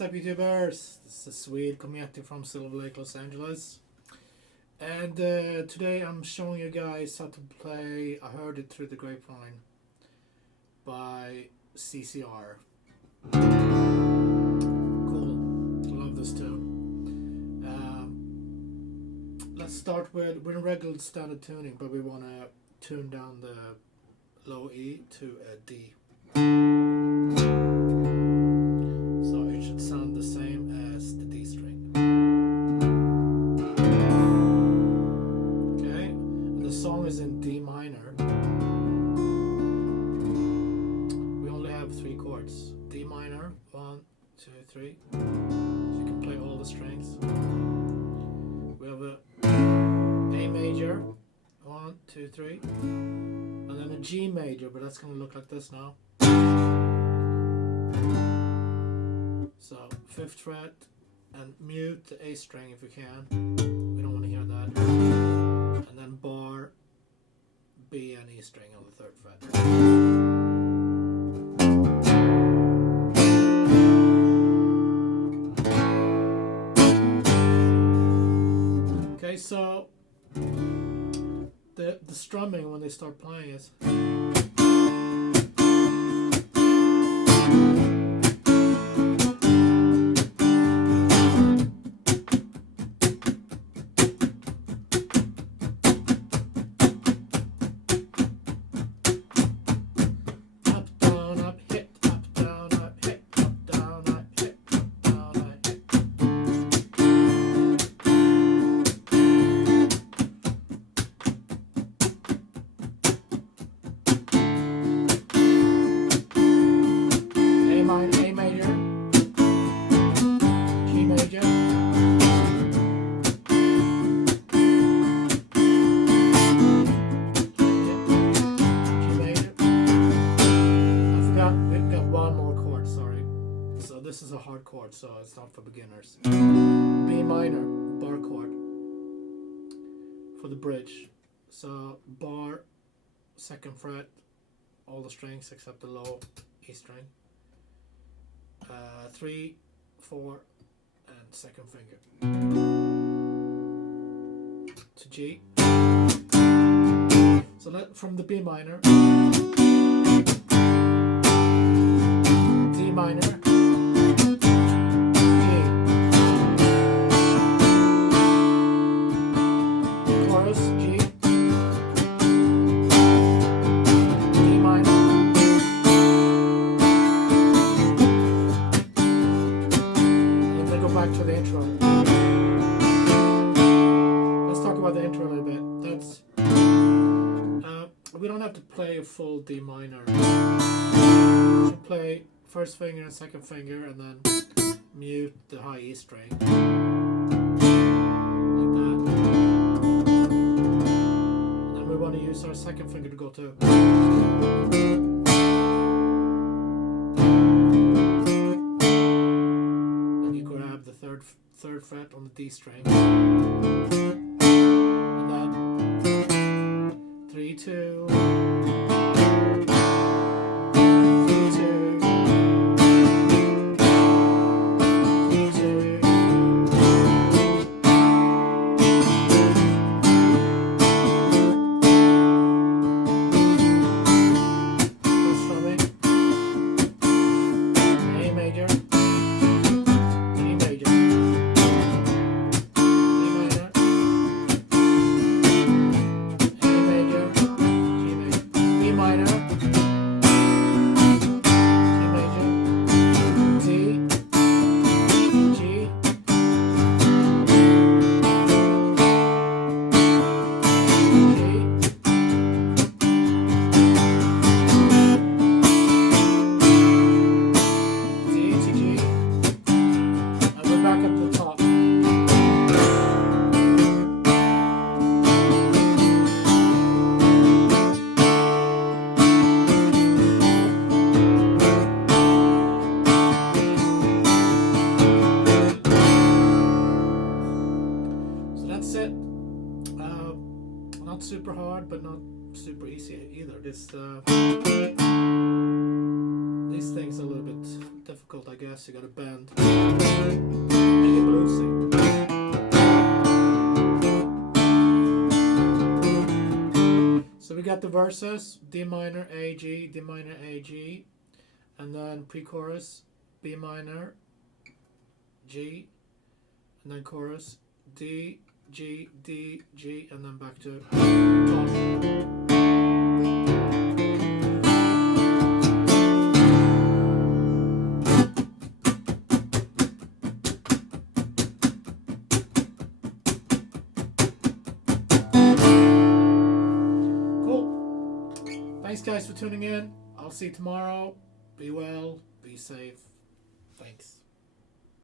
What's up, YouTubers? This is Swede coming at you from Silver Lake, Los Angeles. And today I'm showing you guys how to play I Heard It Through the Grapevine by CCR. Cool. Love this tune. Let's start with, we're in regular standard tuning, but we want to tune down the low E to a D. So it should sound the same as the D string. Okay, and the song is in D minor. We only have 3 chords. D minor, 1, 2, 3. So you can play all the strings. We have a A major, 1, 2, 3. And then a G major, but that's going to look like this now. So 5th fret and mute the A string if you can. We don't want to hear that. And then bar, B and E string on the 3rd fret. Okay, so the strumming when they start playing is chord, so it's not for beginners. B minor, bar chord for the bridge. So bar, 2nd fret, all the strings except the low E string. 3, 4, and 2nd finger. To G. So from the B minor, D minor, to the intro. Let's talk about the intro a little bit. That's we don't have to play a full D minor. You play 1st finger and 2nd finger, and then mute the high E string like that. And then we want to use our 2nd finger to go to. Third fret on the D string, and then 3, 2, 3, 2, 3, 2. That's strumming. A major. Not super hard, but not super easy either. This These things are a little bit difficult, I guess. You gotta bend. Make it bluesy. So we got the verses: D minor, A, G, D minor, A, G, and then pre-chorus B minor, G, and then chorus D, G, D, G, and then back to top. Thanks guys for tuning in. I'll see you tomorrow. Be well, be safe. Thanks.